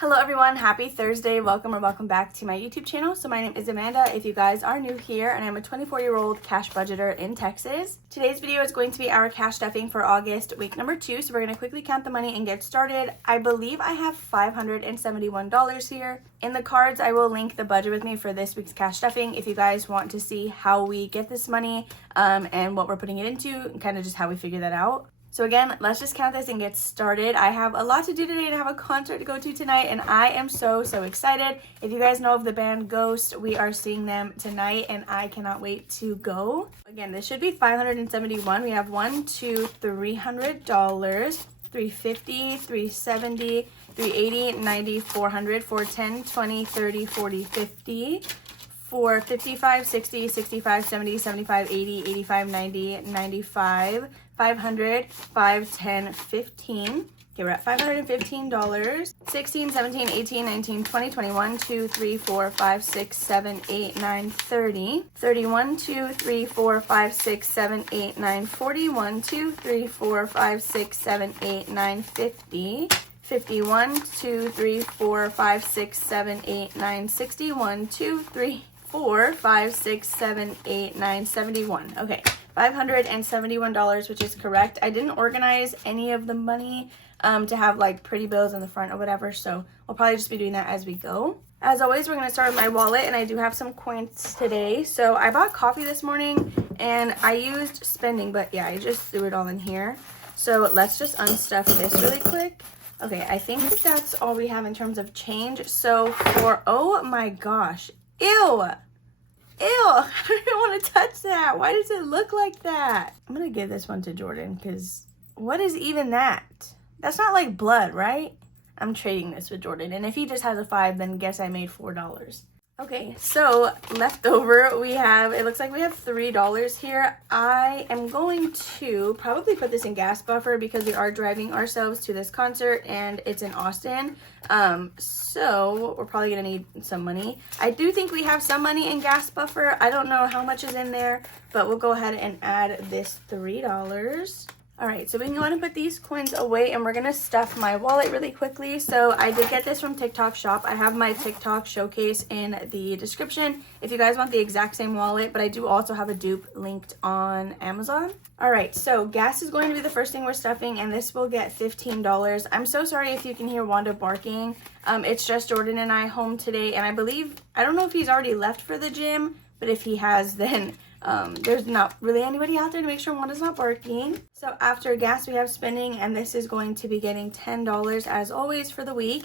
Hello everyone, happy Thursday. Welcome back to my YouTube channel. So my name is Amanda if you guys are new here, and I'm a 24-year-old cash budgeter in Texas. Today's video is going to be our cash stuffing for August, week number 2. So we're going to quickly count the money and get started. I believe I have $571 here. In the cards, I will link the budget with me for this week's cash stuffing if you guys want to see how we get this money and what we're putting it into and kind of just how we figure that out. So again, let's just count this and get started. I have a lot to do today and I have a concert to go to tonight, and I am so excited. If you guys know of the band Ghost, we are seeing them tonight and I cannot wait to go. Again, this should be $571. We have $1, $2, $300, $350, $370, $380, $90, $400, $410, $20, $30, $40, $50. For 55, 60, 65, 70, 75, 80, 85, 90, 95, 500, 510, 15. Okay, we're at $515. 16, 17, 18, 19, 20, 21, 2, 3, 4, 5, 6, 7, 8, 9, 30. 31, 2, 3, 4, 5, 6, 7, 8, 9, 41, 2, 3, 4, 5, 6, 7, 8, 9, 50. 51, 2, 3, 4, 5, 6, 7, 8, 9, 61, 2, 3, 4, 5, 6, 7, 8, 9, 71. Okay, $571, which is correct. I didn't organize any of the money to have like pretty bills in the front or whatever, so we'll probably just be doing that as we go. As always, we're going to start with my wallet, and I do have some coins today. So I bought coffee this morning, and I used spending, but yeah, I just threw it all in here. So let's just unstuff this really quick. Okay, I think that that's all we have in terms of change. So for, oh my gosh, ew, I don't even want to touch that. Why does it look like that? I'm going to give this one to Jordan because what is even that? That's not like blood, right? I'm trading this with Jordan. And if he just has a 5, then guess I made $4. Okay, so leftover we have, it looks like we have $3 here. I am going to probably put this in gas buffer because we are driving ourselves to this concert and it's in Austin. So we're probably gonna need some money. I do think we have some money in gas buffer. I don't know how much is in there, but we'll go ahead and add this $3. All right, so we can go ahead and put these coins away, and we're gonna stuff my wallet really quickly. So I did get this from TikTok Shop. I have my TikTok showcase in the description if you guys want the exact same wallet, but I do also have a dupe linked on Amazon. All right, so gas is going to be the first thing we're stuffing, and this will get $15. I'm so sorry if you can hear Wanda barking. It's just Jordan and I home today, and I don't know if he's already left for the gym, but if he has, then there's not really anybody out there to make sure Wanda's not barking. So after gas, we have spending, and this is going to be getting $10 as always for the week.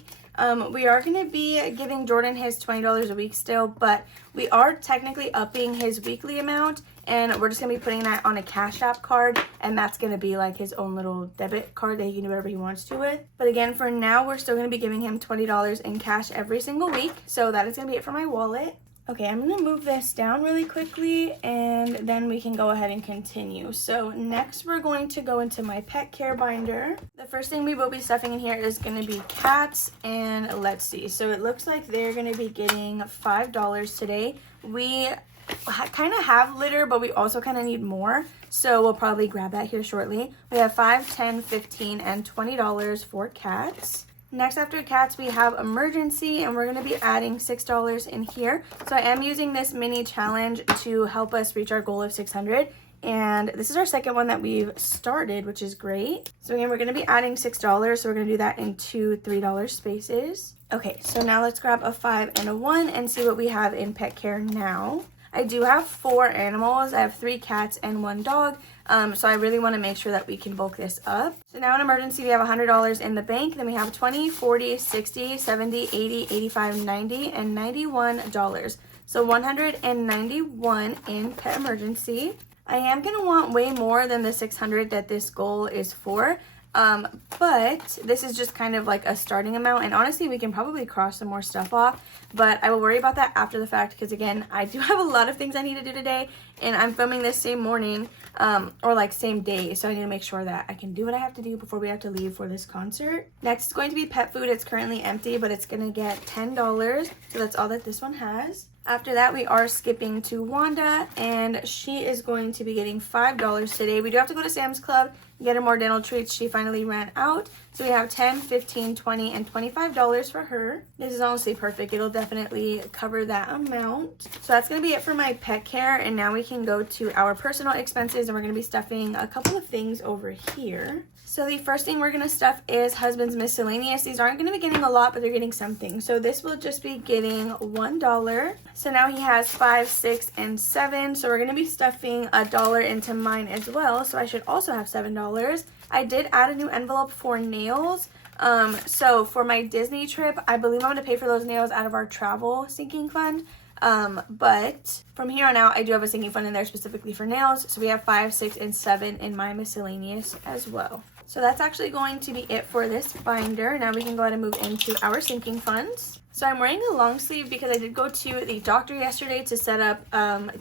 We are going to be giving Jordan his $20 a week still, but we are technically upping his weekly amount, and we're just going to be putting that on a Cash App card, and that's going to be like his own little debit card that he can do whatever he wants to with. But again, for now, we're still going to be giving him $20 in cash every single week, so that is going to be it for my wallet. Okay, I'm going to move this down really quickly, and then we can go ahead and continue. So next we're going to go into my pet care binder. The first thing we will be stuffing in here is going to be cats, and let's see. So it looks like they're going to be getting $5 today. We kind of have litter, but we also kind of need more, so we'll probably grab that here shortly. We have $5, $10, $15, and $20 for cats. Next, after cats, we have emergency, and we're going to be adding $6 in here. So I am using this mini challenge to help us reach our goal of 600. And this is our second one that we've started, which is great. So again, we're going to be adding $6. So we're going to do that in two $3 spaces. Okay, so now let's grab a 5 and a 1 and see what we have in pet care now. I do have 4 animals. I have 3 cats and 1 dog. So I really want to make sure that we can bulk this up. So now in emergency, we have $100 in the bank. Then we have 20, 40, 60, 70, 80, 85, 90, and $91. So $191 in pet emergency. I am going to want way more than the 600 that this goal is for. But this is just kind of like a starting amount, and honestly we can probably cross some more stuff off, but I will worry about that after the fact because again, I do have a lot of things I need to do today, and I'm filming this same morning or like same day, so I need to make sure that I can do what I have to do before we have to leave for this concert. Next is going to be pet food. It's currently empty, but it's gonna get $10, so that's all that this one has. After that, we are skipping to Wanda, and she is going to be getting $5 today. We do have to go to Sam's Club and get her more dental treats. She finally ran out. So we have $10, $15, $20, and $25 for her. This is honestly perfect. It'll definitely cover that amount. So that's going to be it for my pet care, and now we can go to our personal expenses, and we're going to be stuffing a couple of things over here. So the first thing we're going to stuff is husband's miscellaneous. These aren't going to be getting a lot, but they're getting something. So this will just be getting $1. So now he has 5, 6, and 7. So we're going to be stuffing $1 into mine as well. So I should also have $7. I did add a new envelope for nails. So for my Disney trip, I believe I'm going to pay for those nails out of our travel sinking fund. But from here on out, I do have a sinking fund in there specifically for nails. So we have 5, 6, and 7 in my miscellaneous as well. So that's actually going to be it for this binder. Now we can go ahead and move into our sinking funds. So I'm wearing a long sleeve because I did go to the doctor yesterday to set up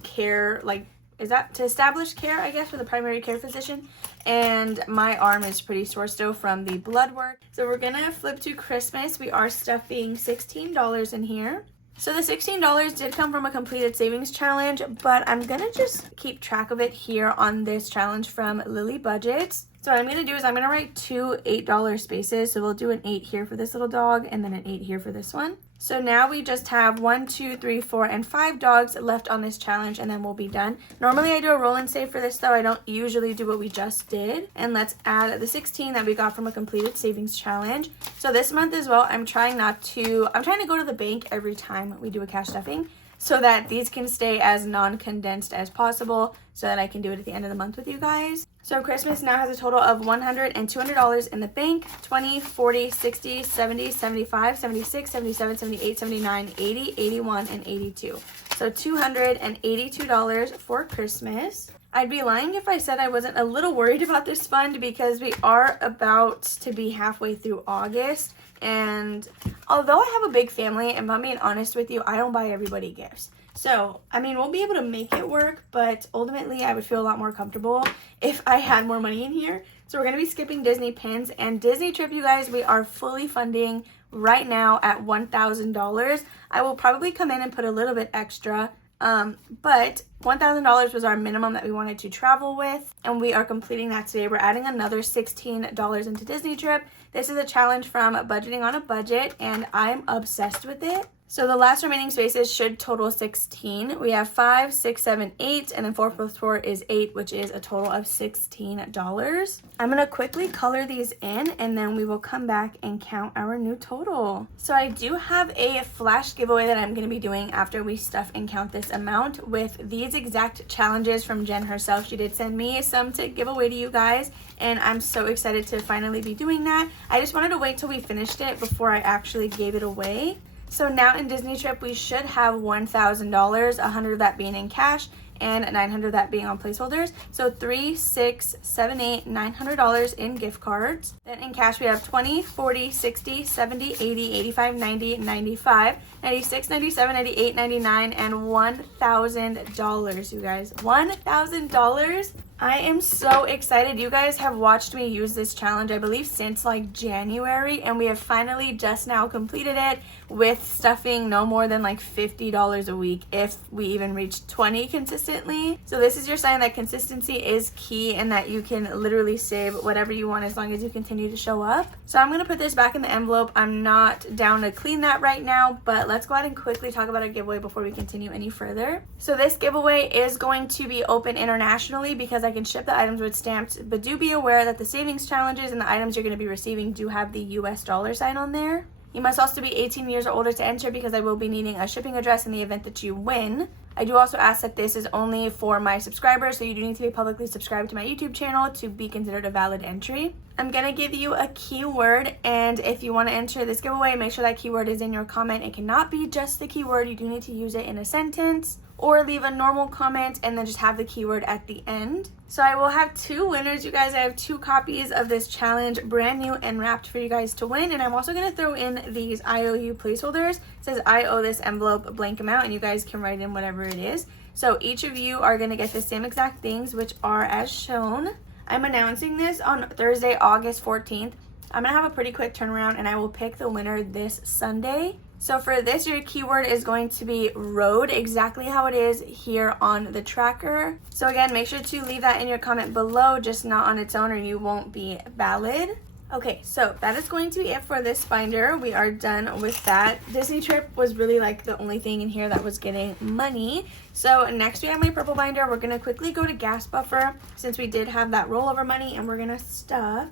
care, to establish care, I guess, for the primary care physician. And my arm is pretty sore still from the blood work. So we're gonna flip to Christmas. We are stuffing $16 in here. So the $16 did come from a completed savings challenge, but I'm gonna just keep track of it here on this challenge from Lily Budgets. So what I'm going to do is I'm going to write 2 $8 spaces. So we'll do an 8 here for this little dog and then an 8 here for this one. So now we just have 1, 2, 3, 4, and 5 dogs left on this challenge, and then we'll be done. Normally I do a roll and save for this though. I don't usually do what we just did. And let's add the 16 that we got from a completed savings challenge. So this month as well, I'm trying to go to the bank every time we do a cash stuffing, so that these can stay as non-condensed as possible, so that I can do it at the end of the month with you guys. So Christmas now has a total of $100 and $200 in the bank: 20, 40, 60, 70, 75, 76, 77, 78, 79, 80, 81, and 82. So $282 for Christmas. I'd be lying if I said I wasn't a little worried about this fund, because we are about to be halfway through August. And although I have a big family, and if I'm being honest with you, I don't buy everybody gifts. So, I mean, we'll be able to make it work, but ultimately I would feel a lot more comfortable if I had more money in here. So we're going to be skipping Disney pins, and Disney trip, you guys, we are fully funding right now at $1,000. I will probably come in and put a little bit extra, but $1,000 was our minimum that we wanted to travel with, and we are completing that today. We're adding another $16 into Disney trip. This is a challenge from Budgeting on a Budget, and I'm obsessed with it. So the last remaining spaces should total 16. We have 5, 6, 7, 8, and then 4 plus 4 is 8, which is a total of $16. I'm going to quickly color these in, and then we will come back and count our new total. So I do have a flash giveaway that I'm going to be doing after we stuff and count this amount with these exact challenges from Jen herself. She did send me some to give away to you guys, and I'm so excited to finally be doing that. I just wanted to wait till we finished it before I actually gave it away. So now in Disney trip, we should have $1,000, 100 of that being in cash, and 900 of that being on placeholders. So $3, 6, 7, 8, $900 in gift cards. Then in cash, we have 20, 40, 60, 70, 80, 85, 90, 95, 96, 97, 98, 99, and $1,000, you guys. $1,000. I am so excited. You guys have watched me use this challenge, I believe, since like January, and we have finally just now completed it with stuffing no more than like $50 a week if we even reach 20 consistently. So this is your sign that consistency is key and that you can literally save whatever you want as long as you continue to show up. So I'm going to put this back in the envelope. I'm not down to clean that right now, but let's go ahead and quickly talk about our giveaway before we continue any further. So this giveaway is going to be open internationally because I can ship the items with stamps, but do be aware that the savings challenges and the items you're going to be receiving do have the US dollar sign on there. You must also be 18 years or older to enter because I will be needing a shipping address in the event that you win. I do also ask that this is only for my subscribers, so you do need to be publicly subscribed to my YouTube channel to be considered a valid entry. I'm going to give you a keyword, and if you want to enter this giveaway, make sure that keyword is in your comment. It cannot be just the keyword. You do need to use it in a sentence or leave a normal comment and then just have the keyword at the end. So I will have 2 winners, you guys. I have 2 copies of this challenge, brand new and wrapped for you guys to win. And I'm also going to throw in these IOU placeholders. It says I owe this envelope a blank amount, and you guys can write in whatever it is. So each of you are going to get the same exact things, which are as shown. I'm announcing this on Thursday, August 14th. I'm going to have a pretty quick turnaround, and I will pick the winner this Sunday. So for this, your keyword is going to be road, exactly how it is here on the tracker. So again, make sure to leave that in your comment below, just not on its own or you won't be valid. Okay, so that is going to be it for this binder. We are done with that. Disney trip was really like the only thing in here that was getting money. So next we have my purple binder. We're gonna quickly go to gas buffer since we did have that rollover money, and we're gonna stuff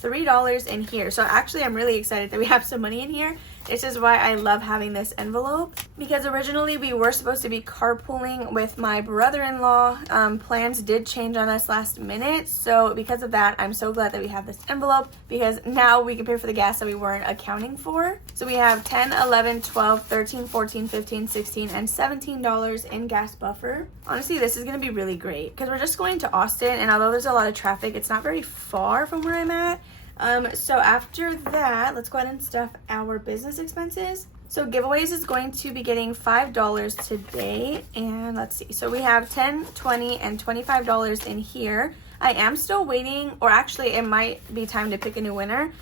$3 in here. So actually I'm really excited that we have some money in here. This is why I love having this envelope, because originally we were supposed to be carpooling with my brother-in-law. Plans did change on us last minute, so because of that I'm so glad that we have this envelope, because now we can pay for the gas that we weren't accounting for. So we have 10, 11, 12, 13, 14, 15, 16, and $17 in gas buffer. Honestly, this is going to be really great because we're just going to Austin, and although there's a lot of traffic, it's not very far from where I'm at. So after that, let's go ahead and stuff our business expenses. So giveaways is going to be getting $5 today, and let's see. So we have $10, $20, and $25 in here. I am still waiting, or actually it might be time to pick a new winner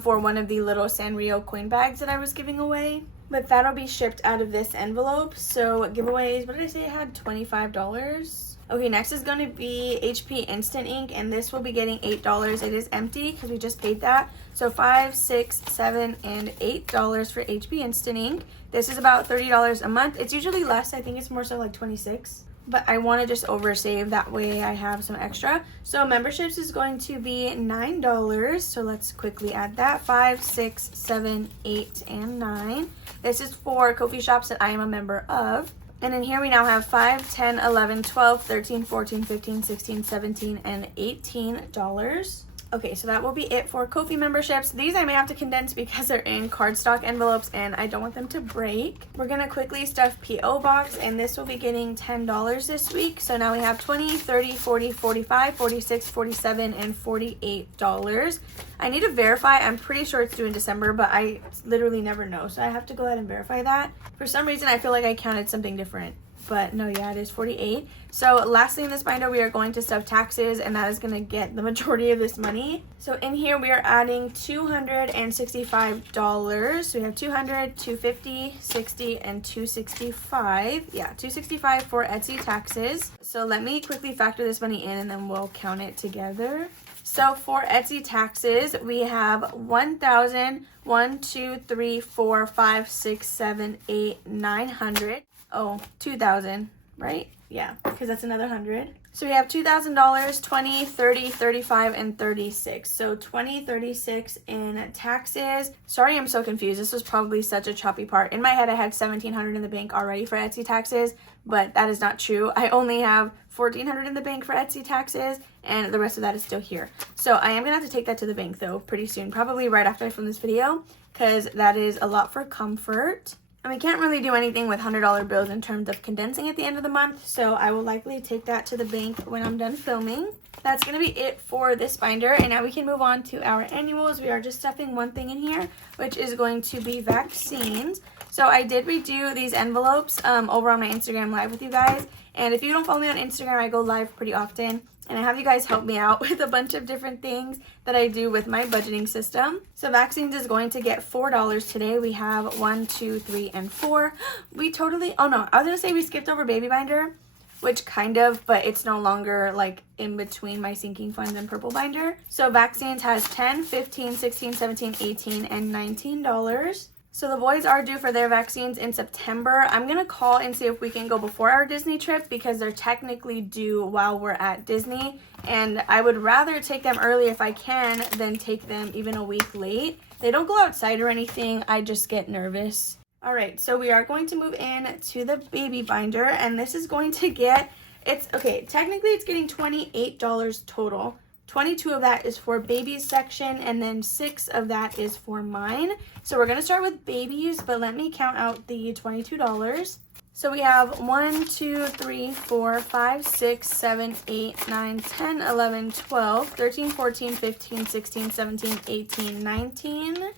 for one of the little Sanrio coin bags that I was giving away. But that'll be shipped out of this envelope. So giveaways, what did I say? I had $25. Okay, next is going to be HP Instant Ink, and this will be getting $8. It is empty because we just paid that. So $5, $6, $7, and $8 for HP Instant Ink. This is about $30 a month. It's usually less. I think it's more so like $26. But I want to just oversave, that way I have some extra. So memberships is going to be $9. So let's quickly add that. 5, 6, 7, 8, and 9. This is for coffee shops that I am a member of. And in here we now have 5, 10, 11, 12, 13, 14, 15, 16, 17, and $18. Okay, so that will be it for Ko-fi memberships. These I may have to condense because they're in cardstock envelopes and I don't want them to break. We're gonna quickly stuff P.O. Box, and this will be getting $10 this week. So now we have 20, 30, 40, 45, 46, 47, and $48. I need to verify. I'm pretty sure it's due in December, but I literally never know. So I have to go ahead and verify that. For some reason, I feel like I counted something different. But no, yeah, it is 48. So lastly in this binder, we are going to stuff taxes, and that is going to get the majority of this money. So in here, we are adding $265. So we have 200, 250, 60, and 265. Yeah, 265 for Etsy taxes. So let me quickly factor this money in, and then we'll count it together. So for Etsy taxes, we have 1,000, 1, 2, 3, 4, 5, 6, 7, 8, 900. Oh, 2,000, right? Yeah, because that's another 100. So we have $2,000, 20, 30, 35, and 36. So 20, 36 in taxes. Sorry, I'm so confused. This was probably such a choppy part. In my head, I had $1,700 in the bank already for Etsy taxes, but that is not true. I only have $1,400 in the bank for Etsy taxes, and the rest of that is still here. So I am gonna have to take that to the bank though pretty soon, probably right after I film this video, because that is a lot for comfort. And we can't really do anything with $100 bills in terms of condensing at the end of the month, so I will likely take that to the bank when I'm done filming. That's going to be it for this binder, and now we can move on to our annuals. We are just stuffing one thing in here, which is going to be vaccines. So I did redo these envelopes over on my Instagram Live with you guys, and if you don't follow me on Instagram, I go live pretty often. And I have you guys help me out with a bunch of different things that I do with my budgeting system. So vaccines is going to get $4 today. We have 1, 2, 3, and 4. We totally, oh no, I was gonna say we skipped over baby binder, which kind of, but it's no longer like in between my sinking funds and purple binder. So vaccines has 10, 15, 16, 17, 18, and $19. So the boys are due for their vaccines in September. I'm going to call and see if we can go before our Disney trip because they're technically due while we're at Disney. And I would rather take them early if I can than take them even a week late. They don't go outside or anything. I just get nervous. All right, so we are going to move in to the baby binder, and this is going to get, technically it's getting $28 total. 22 of that is for babies section, and then 6 of that is for mine. So we're gonna start with babies, but let me count out the $22. So we have 1, 2, 3, 4, 5, 6, 7, 8, 9, 10, 11, 12, 13, 14, 15, 16, 17, 18, 19,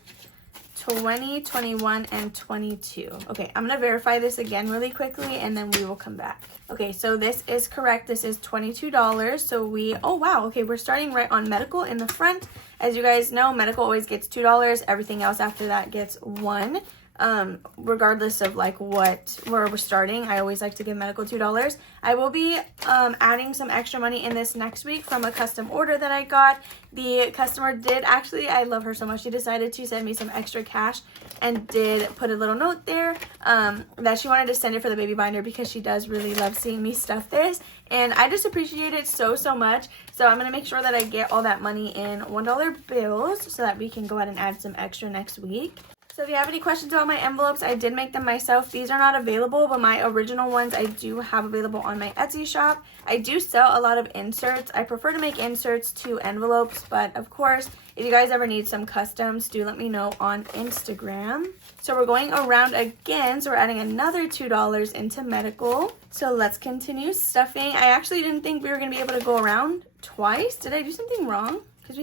20, 21, and 22. Okay, I'm gonna verify this again really quickly and then we will come back. Okay, so this is correct. This is $22. So oh wow, okay, we're starting right on medical in the front. As you guys know, medical always gets $2. Everything else after that gets $1. regardless of like where we're starting. I always like to give medical $2. I will be adding some extra money in this next week from a custom order that I got. The customer did actually, I love her so much, she decided to send me some extra cash and did put a little note there that she wanted to send it for the baby binder because she does really love seeing me stuff this, and I just appreciate it so much. So I'm going to make sure that I get all that money in $1 bills so that we can go ahead and add some extra next week. So if you have any questions about my envelopes, I did make them myself. These are not available, but my original ones I do have available on my Etsy shop. I do sell a lot of inserts. I prefer to make inserts to envelopes, but of course, if you guys ever need some customs, do let me know on Instagram. So we're going around again, so we're adding another $2 into medical. So let's continue stuffing. I actually didn't think we were going to be able to go around twice. Did I do something wrong? Because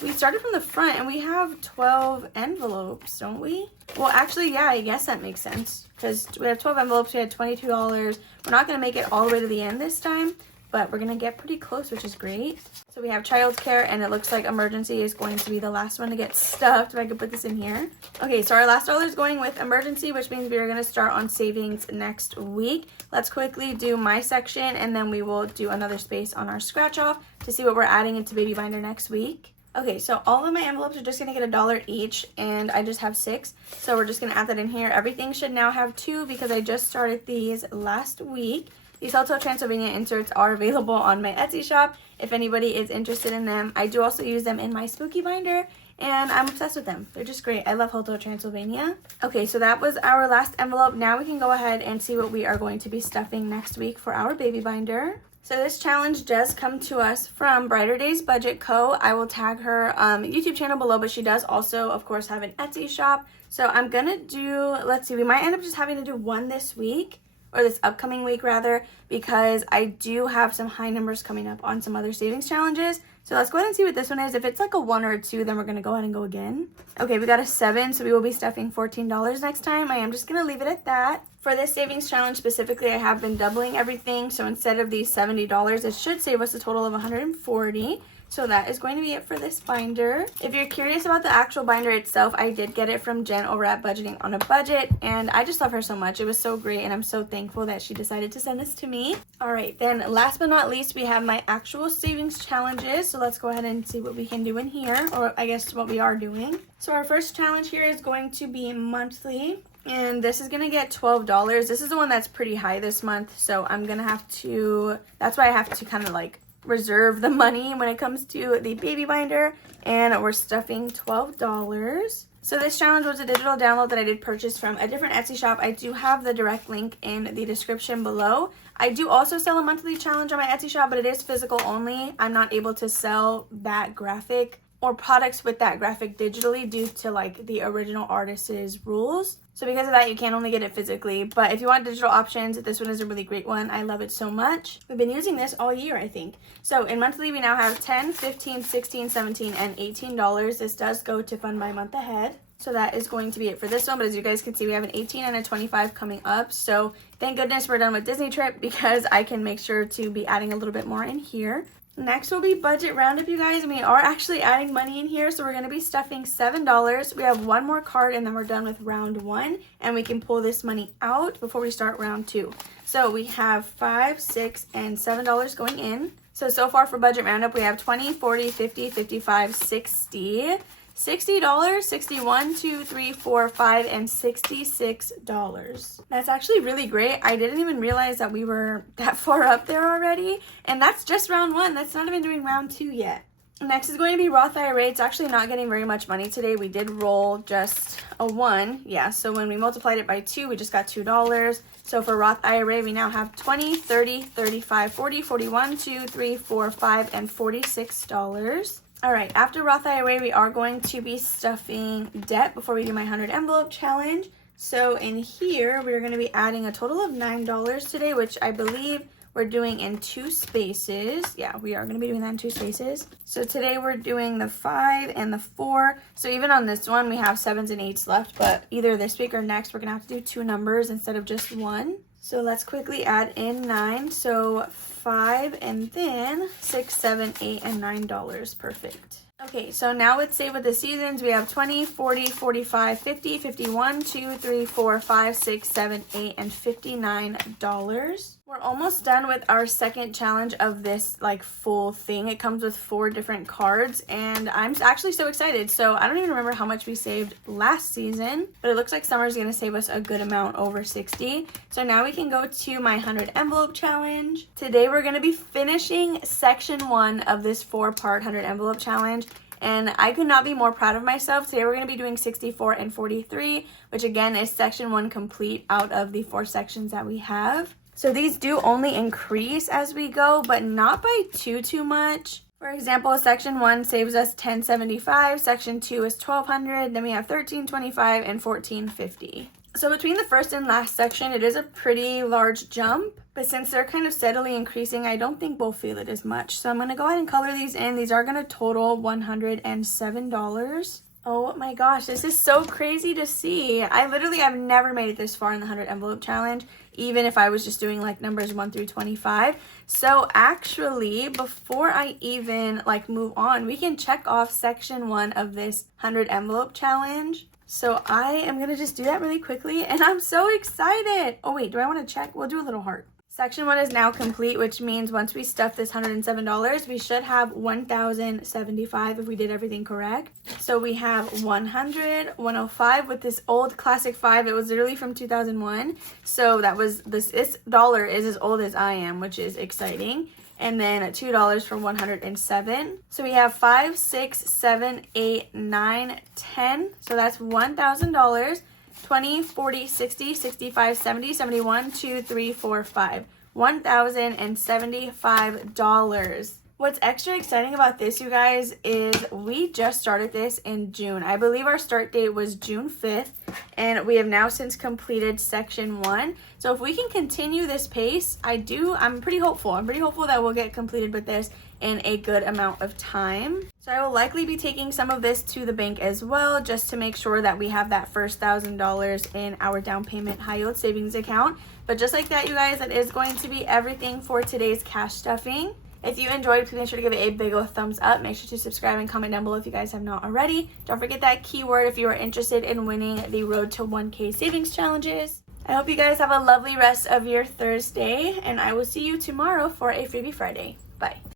we started from the front and we have 12 envelopes, don't we? Well, actually, yeah, I guess that makes sense because we have 12 envelopes. We had $22. We're not going to make it all the way to the end this time, but we're going to get pretty close, which is great. So we have childcare, and it looks like emergency is going to be the last one to get stuffed. If I could put this in here. Okay, so our last dollar is going with emergency, which means we're going to start on savings next week. Let's quickly do my section, and then we will do another space on our scratch off to see what we're adding into baby binder next week. Okay, so all of my envelopes are just going to get $1 each, and I just have 6. So we're just going to add that in here. Everything should now have 2 because I just started these last week. These Hotel Transylvania inserts are available on my Etsy shop if anybody is interested in them. I do also use them in my spooky binder, and I'm obsessed with them. They're just great. I love Hotel Transylvania. Okay, so that was our last envelope. Now we can go ahead and see what we are going to be stuffing next week for our baby binder. So this challenge does come to us from Brighter Days Budget Co. I will tag her YouTube channel below, but she does also, of course, have an Etsy shop. So I'm going to do, let's see, we might end up just having to do one this week, or this upcoming week rather, because I do have some high numbers coming up on some other savings challenges. So let's go ahead and see what this one is. If it's like a 1 or a 2, then we're going to go ahead and go again. Okay, we got a 7, so we will be stuffing $14 next time. I am just going to leave it at that. For this savings challenge specifically, I have been doubling everything. So instead of these $70, it should save us a total of $140. So that is going to be it for this binder. If you're curious about the actual binder itself, I did get it from Jen over at Budgeting on a Budget, and I just love her so much. It was so great, and I'm so thankful that she decided to send this to me. All right, then last but not least, we have my actual savings challenges. So let's go ahead and see what we can do in here, or I guess what we are doing. So our first challenge here is going to be monthly, and this is going to get $12. This is the one that's pretty high this month, so I'm going to have to, that's why I have to kind of like reserve the money when it comes to the baby binder, and we're stuffing $12. So this challenge was a digital download that I did purchase from a different Etsy shop. I do have the direct link in the description below. I do also sell a monthly challenge on my Etsy shop, but it is physical only. I'm not able to sell that graphic or products with that graphic digitally due to like the original artist's rules. So because of that, you can only get it physically. But if you want digital options, this one is a really great one. I love it so much. We've been using this all year, I think. So in monthly, we now have $10, $15, $16, $17, and $18. This does go to fund my month ahead. So that is going to be it for this one. But as you guys can see, we have an 18 and a 25 coming up. So thank goodness we're done with Disney trip because I can make sure to be adding a little bit more in here. Next will be budget roundup, you guys, and we are actually adding money in here, so we're going to be stuffing $7. We have one more card, and then we're done with round 1, and we can pull this money out before we start round 2. So we have $5, $6, and $7 going in. So far for budget roundup, we have $20, $40, $50, $55, $60. $60, $61, $2, $3, $4, $5, and $66. That's actually really great. I didn't even realize that we were that far up there already. And that's just round 1. That's not even doing round 2 yet. Next is going to be Roth IRA. It's actually not getting very much money today. We did roll just a 1. Yeah, so when we multiplied it by 2, we just got $2. So for Roth IRA, we now have $20, $30, $35, $40, $41, $2, $3, $4, $5, and $46. All right, after Roth IRA, we are going to be stuffing debt before we do my 100 envelope challenge. So in here, we're going to be adding a total of $9 today, which I believe we're doing in 2 spaces. Yeah, we are going to be doing that in 2 spaces. So today we're doing the 5 and the 4. So even on this one, we have 7s and 8s left, but either this week or next, we're going to have to do 2 numbers instead of just 1. So let's quickly add in 9. So 5 and then 6, 7, 8, and $9. Perfect. Okay, so now let's say with the seasons, we have 20, 40, 45, 50, 51, 2, 3, 4, 5, 6, 7, 8, and $59. We're almost done with our second challenge of this like full thing. It comes with 4 different cards, and I'm actually so excited. So I don't even remember how much we saved last season, but it looks like Summer's gonna save us a good amount, over 60. So now we can go to my 100 envelope challenge. Today we're gonna be finishing section 1 of this 4-part 100 envelope challenge. And I could not be more proud of myself. Today we're going to be doing 64 and 43, which again is section 1 complete out of the 4 sections that we have. So these do only increase as we go, but not by too much. For example, section 1 saves us $10.75, section 2 is $12.00, then we have $13.25 and $14.50. So between the first and last section, it is a pretty large jump, but since they're kind of steadily increasing, I don't think we'll feel it as much. So I'm going to go ahead and color these in. These are going to total $107. Oh my gosh, this is so crazy to see. I literally have never made it this far in the 100 envelope challenge, even if I was just doing like numbers 1 through 25. So actually, before I even like move on, we can check off section 1 of this 100 envelope challenge. So I am going to just do that really quickly, and I'm so excited. Oh wait, do I want to check? We'll do a little heart. Section 1 is now complete, which means once we stuff this $107, we should have $1,075 if we did everything correct. So we have 100, 105 with this old classic 5. It was literally from 2001. So that was this dollar is as old as I am, which is exciting. And then $2 for 107. So we have 5, 6, 7, 8, 9, 10. So that's $1,000. 20, 40, 60, 65, 70, 71, 2, 3, 4, 5. $1,075. What's extra exciting about this, you guys, is we just started this in June. I believe our start date was June 5th, and we have now since completed section 1. So if we can continue this pace, I'm pretty hopeful. I'm pretty hopeful that we'll get completed with this in a good amount of time. So I will likely be taking some of this to the bank as well, just to make sure that we have that first $1,000 in our down payment high yield savings account. But just like that, you guys, that is going to be everything for today's cash stuffing. If you enjoyed, please make sure to give it a big old thumbs up. Make sure to subscribe and comment down below if you guys have not already. Don't forget that keyword if you are interested in winning the Road to 1K savings challenges. I hope you guys have a lovely rest of your Thursday, and I will see you tomorrow for a Freebie Friday. Bye.